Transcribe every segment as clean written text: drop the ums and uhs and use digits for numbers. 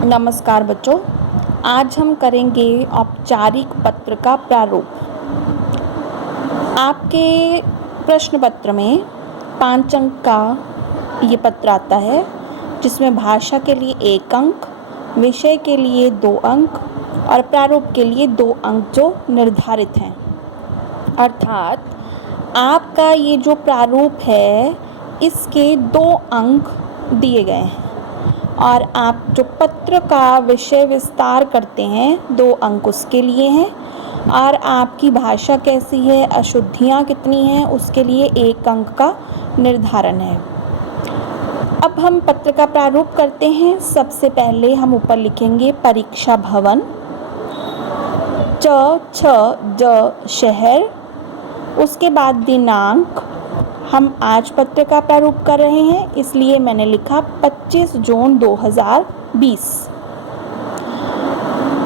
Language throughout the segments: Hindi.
नमस्कार बच्चों, आज हम करेंगे औपचारिक पत्र का प्रारूप। आपके प्रश्न पत्र में 5 अंक का ये पत्र आता है, जिसमें भाषा के लिए 1 अंक, विषय के लिए 2 अंक और प्रारूप के लिए 2 अंक जो निर्धारित हैं। अर्थात आपका ये जो प्रारूप है इसके 2 अंक दिए गए हैं और आप जो पत्र का विषय विस्तार करते हैं 2 अंक उसके लिए हैं और आपकी भाषा कैसी है, अशुद्धियाँ कितनी हैं, उसके लिए 1 अंक का निर्धारण है। अब हम पत्र का प्रारूप करते हैं। सबसे पहले हम ऊपर लिखेंगे परीक्षा भवन, शहर, उसके बाद दिनांक। हम आज पत्र का प्रारूप कर रहे हैं, इसलिए मैंने लिखा 25 जून 2020।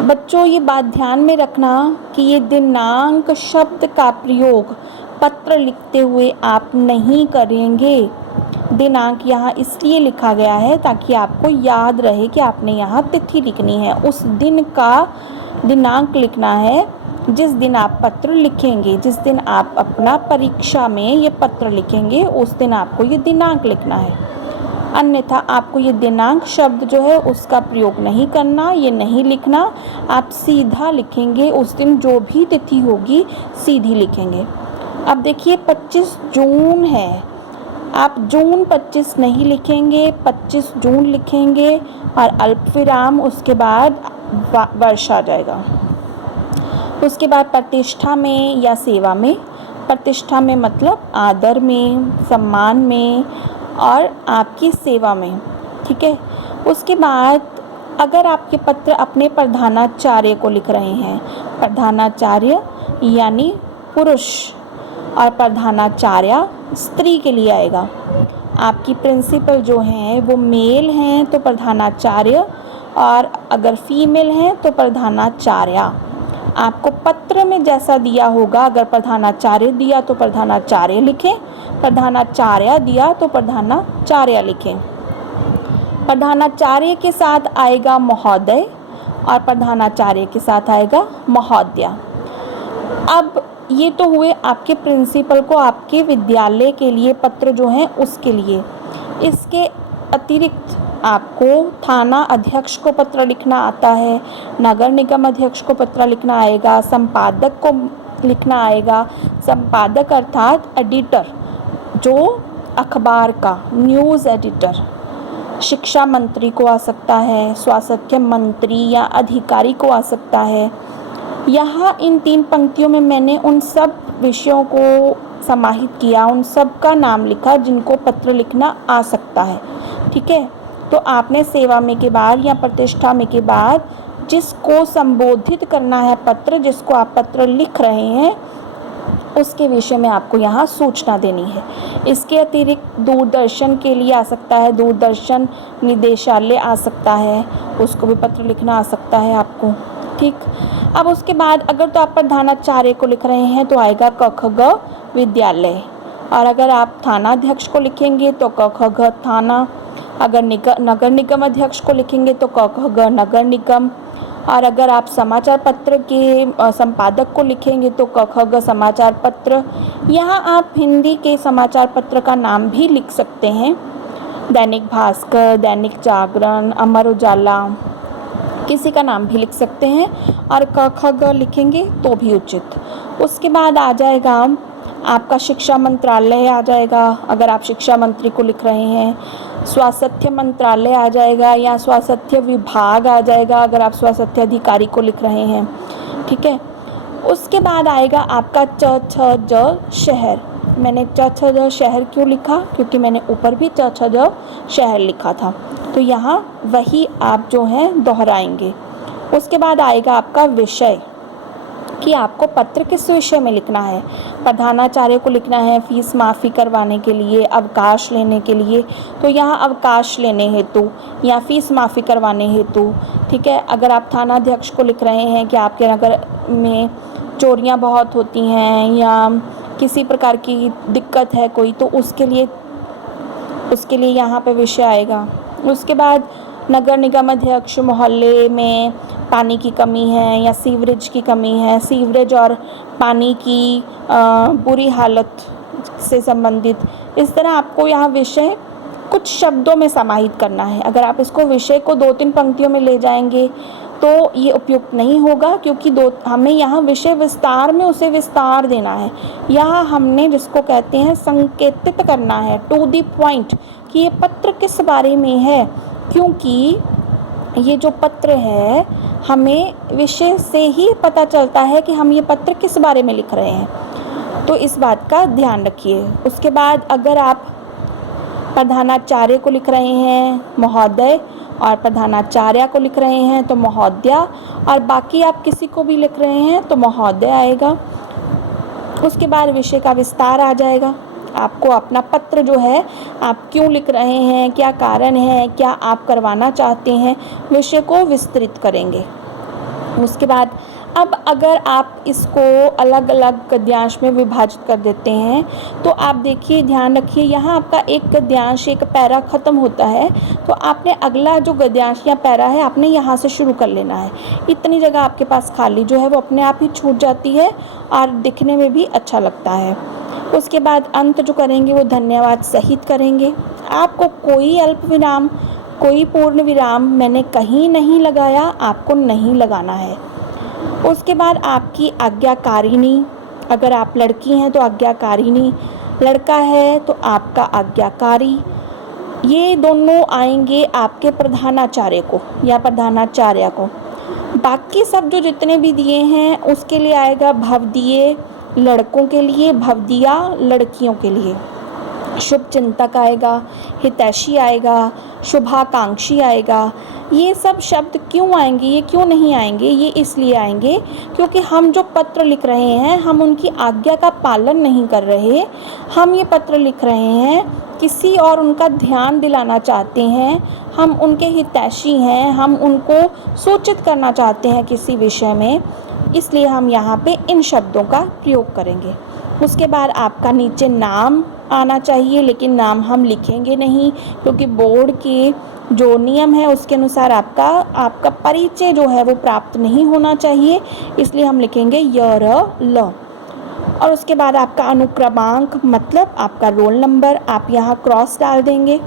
बच्चों, ये बात ध्यान में रखना कि ये दिनांक शब्द का प्रयोग पत्र लिखते हुए आप नहीं करेंगे। दिनांक यहाँ इसलिए लिखा गया है ताकि आपको याद रहे कि आपने यहाँ तिथि लिखनी है, उस दिन का दिनांक लिखना है जिस दिन आप पत्र लिखेंगे। जिस दिन आप अपना परीक्षा में ये पत्र लिखेंगे उस दिन आपको ये दिनांक लिखना है, अन्यथा आपको ये दिनांक शब्द जो है उसका प्रयोग नहीं करना, ये नहीं लिखना। आप सीधा लिखेंगे, उस दिन जो भी तिथि होगी सीधी लिखेंगे। अब देखिए 25 जून है, आप जून 25 नहीं लिखेंगे, 25 जून लिखेंगे और अल्पविराम, उसके बाद वर्ष आ जाएगा। उसके बाद प्रतिष्ठा में या सेवा में, प्रतिष्ठा में मतलब आदर में, सम्मान में और आपकी सेवा में, ठीक है। उसके बाद अगर आपके पत्र अपने प्रधानाचार्य को लिख रहे हैं, प्रधानाचार्य यानी पुरुष और प्रधानाचार्या स्त्री के लिए आएगा। आपकी प्रिंसिपल जो हैं वो मेल हैं तो प्रधानाचार्य, और अगर फीमेल हैं तो प्रधानाचार्या। आपको पत्र में जैसा दिया होगा, अगर प्रधानाचार्य दिया तो प्रधानाचार्य लिखें, प्रधानाचार्या दिया तो प्रधानाचार्या लिखें। प्रधानाचार्य के साथ आएगा महोदय और प्रधानाचार्य के साथ आएगा महोदया। अब ये तो हुए आपके प्रिंसिपल को आपके विद्यालय के लिए पत्र जो हैं उसके लिए। इसके अतिरिक्त आपको थाना अध्यक्ष को पत्र लिखना आता है, नगर निगम अध्यक्ष को पत्र लिखना आएगा, संपादक को लिखना आएगा। संपादक अर्थात एडिटर, जो अखबार का न्यूज़ एडिटर। शिक्षा मंत्री को आ सकता है, स्वास्थ्य मंत्री या अधिकारी को आ सकता है। यहाँ इन 3 पंक्तियों में मैंने उन सब विषयों को समाहित किया, उन सब का नाम लिखा जिनको पत्र लिखना आ सकता है, ठीक है। तो आपने सेवा में के बाद या प्रतिष्ठा में के बाद जिसको संबोधित करना है पत्र, जिसको आप पत्र लिख रहे हैं, उसके विषय में आपको यहाँ सूचना देनी है। इसके अतिरिक्त दूरदर्शन के लिए आ सकता है, दूरदर्शन निदेशालय आ सकता है, उसको भी पत्र लिखना आ सकता है आपको, ठीक। अब उसके बाद अगर तो आप प्रधानाचार्य को लिख रहे हैं तो आएगा क ख ग विद्यालय, और अगर आप थानाध्यक्ष को लिखेंगे तो क ख ग थाना, अगर नगर निगम अध्यक्ष को लिखेंगे तो क ख ग नगर निगम, और अगर आप समाचार पत्र के संपादक को लिखेंगे तो क ख ग समाचार पत्र। यहाँ आप हिंदी के समाचार पत्र का नाम भी लिख सकते हैं, दैनिक भास्कर, दैनिक जागरण, अमर उजाला, किसी का नाम भी लिख सकते हैं, और क ख ग लिखेंगे तो भी उचित। उसके बाद आ जाएगा आपका शिक्षा मंत्रालय आ जाएगा, अगर आप शिक्षा मंत्री को लिख रहे हैं। स्वास्थ्य मंत्रालय आ जाएगा या स्वास्थ्य विभाग आ जाएगा अगर आप स्वास्थ्य अधिकारी को लिख रहे हैं, ठीक है। उसके बाद आएगा आपका च शहर। मैंने च शहर क्यों लिखा, क्योंकि मैंने ऊपर भी च शहर लिखा था, तो यहाँ वही आप जो हैं दोहराएंगे। उसके बाद आएगा आपका विषय कि आपको पत्र किस विषय में लिखना है। प्रधानाचार्य को लिखना है फीस माफ़ी करवाने के लिए, अवकाश लेने के लिए, तो यहाँ अवकाश लेने हेतु या फीस माफ़ी करवाने हेतु, ठीक है। अगर आप थानाध्यक्ष को लिख रहे हैं कि आपके नगर में चोरियाँ बहुत होती हैं या किसी प्रकार की दिक्कत है कोई, तो उसके लिए यहाँ पे विषय आएगा। उसके बाद नगर निगम अध्यक्ष मोहल्ले में पानी की कमी है या सीवरेज की कमी है, सीवरेज और पानी की बुरी हालत से संबंधित, इस तरह आपको यहाँ विषय कुछ शब्दों में समाहित करना है। अगर आप इसको विषय को 2-3 पंक्तियों में ले जाएंगे तो ये उपयुक्त नहीं होगा, क्योंकि हमें यहाँ विषय विस्तार में उसे विस्तार देना है। यहाँ हमने जिसको कहते हैं संकेतित करना है, टू द पॉइंट, कि ये पत्र किस बारे में है, क्योंकि ये जो पत्र है हमें विषय से ही पता चलता है कि हम ये पत्र किस बारे में लिख रहे हैं, तो इस बात का ध्यान रखिए। उसके बाद अगर आप प्रधानाचार्य को लिख रहे हैं महोदय और प्रधानाचार्या को लिख रहे हैं तो महोदया, और बाकी आप किसी को भी लिख रहे हैं तो महोदय आएगा। उसके बाद विषय का विस्तार आ जाएगा। आपको अपना पत्र जो है आप क्यों लिख रहे हैं, क्या कारण है, क्या आप करवाना चाहते हैं, विषय को विस्तृत करेंगे। उसके बाद अब अगर आप इसको अलग अलग गद्यांश में विभाजित कर देते हैं तो आप देखिए, ध्यान रखिए, यहाँ आपका एक गद्यांश, एक पैरा ख़त्म होता है तो आपने अगला जो गद्यांश या पैरा है आपने यहाँ से शुरू कर लेना है। इतनी जगह आपके पास खाली जो है वो अपने आप ही छूट जाती है और दिखने में भी अच्छा लगता है। उसके बाद अंत जो करेंगे वो धन्यवाद सहित करेंगे। आपको कोई अल्प विराम, कोई पूर्ण विराम मैंने कहीं नहीं लगाया, आपको नहीं लगाना है। उसके बाद आपकी आज्ञाकारिणी, अगर आप लड़की हैं तो आज्ञाकारिणी, लड़का है तो आपका आज्ञाकारी, ये दोनों आएंगे आपके प्रधानाचार्य को या प्रधानाचार्या को। बाकी सब जो जितने भी दिए हैं उसके लिए आएगा भवदीय लड़कों के लिए, भवदिया लड़कियों के लिए, शुभ चिंतक आएगा, हितैषी आएगा, शुभाकांक्षी आएगा। ये सब शब्द क्यों आएंगे, ये क्यों नहीं आएंगे, ये इसलिए आएंगे क्योंकि हम जो पत्र लिख रहे हैं हम उनकी आज्ञा का पालन नहीं कर रहे। हम ये पत्र लिख रहे हैं किसी और उनका ध्यान दिलाना चाहते हैं, हम उनके हितैषी हैं, हम उनको सूचित करना चाहते हैं किसी विषय में, इसलिए हम यहाँ पे इन शब्दों का प्रयोग करेंगे। उसके बाद आपका नीचे नाम आना चाहिए, लेकिन नाम हम लिखेंगे नहीं क्योंकि बोर्ड के जो नियम है उसके अनुसार आपका परिचय जो है वो प्राप्त नहीं होना चाहिए, इसलिए हम लिखेंगे य र ल। और उसके बाद आपका अनुक्रमांक मतलब आपका रोल नंबर, आप यहाँ क्रॉस डाल देंगे,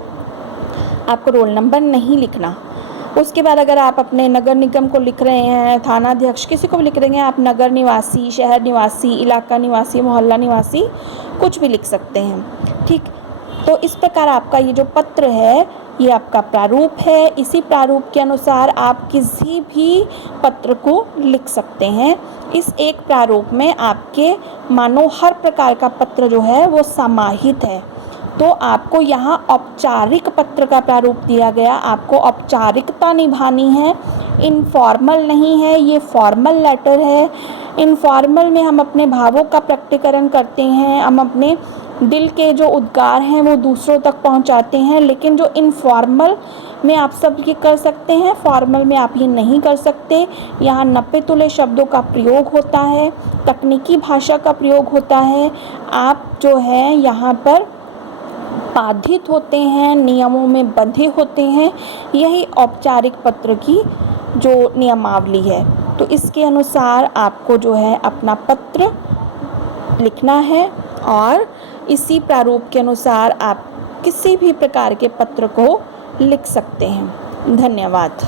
आपको रोल नंबर नहीं लिखना। उसके बाद अगर आप अपने नगर निगम को लिख रहे हैं, थाना अध्यक्ष, किसी को भी लिख रहे हैं, आप नगर निवासी, शहर निवासी, इलाका निवासी, मोहल्ला निवासी, कुछ भी लिख सकते हैं। ठीक, तो इस प्रकार आपका ये जो पत्र है ये आपका प्रारूप है। इसी प्रारूप के अनुसार आप किसी भी पत्र को लिख सकते हैं। इस एक प्रारूप में आपके मानो हर प्रकार का पत्र जो है वो समाहित है। तो आपको यहाँ औपचारिक पत्र का प्रारूप दिया गया, आपको औपचारिकता निभानी है, इनफॉर्मल नहीं है, ये फॉर्मल लेटर है। इनफॉर्मल में हम अपने भावों का प्रकटीकरण करते हैं, हम अपने दिल के जो उद्गार हैं वो दूसरों तक पहुंचाते हैं, लेकिन जो इनफॉर्मल में आप सब ये कर सकते हैं, फॉर्मल में आप ये नहीं कर सकते। यहाँ नपे तुले शब्दों का प्रयोग होता है, तकनीकी भाषा का प्रयोग होता है। आप जो है यहाँ पर बाधित होते हैं, नियमों में बंधे होते हैं। यही औपचारिक पत्र की जो नियमावली है। तो इसके अनुसार आपको जो है अपना पत्र लिखना है और इसी प्रारूप के अनुसार आप किसी भी प्रकार के पत्र को लिख सकते हैं। धन्यवाद।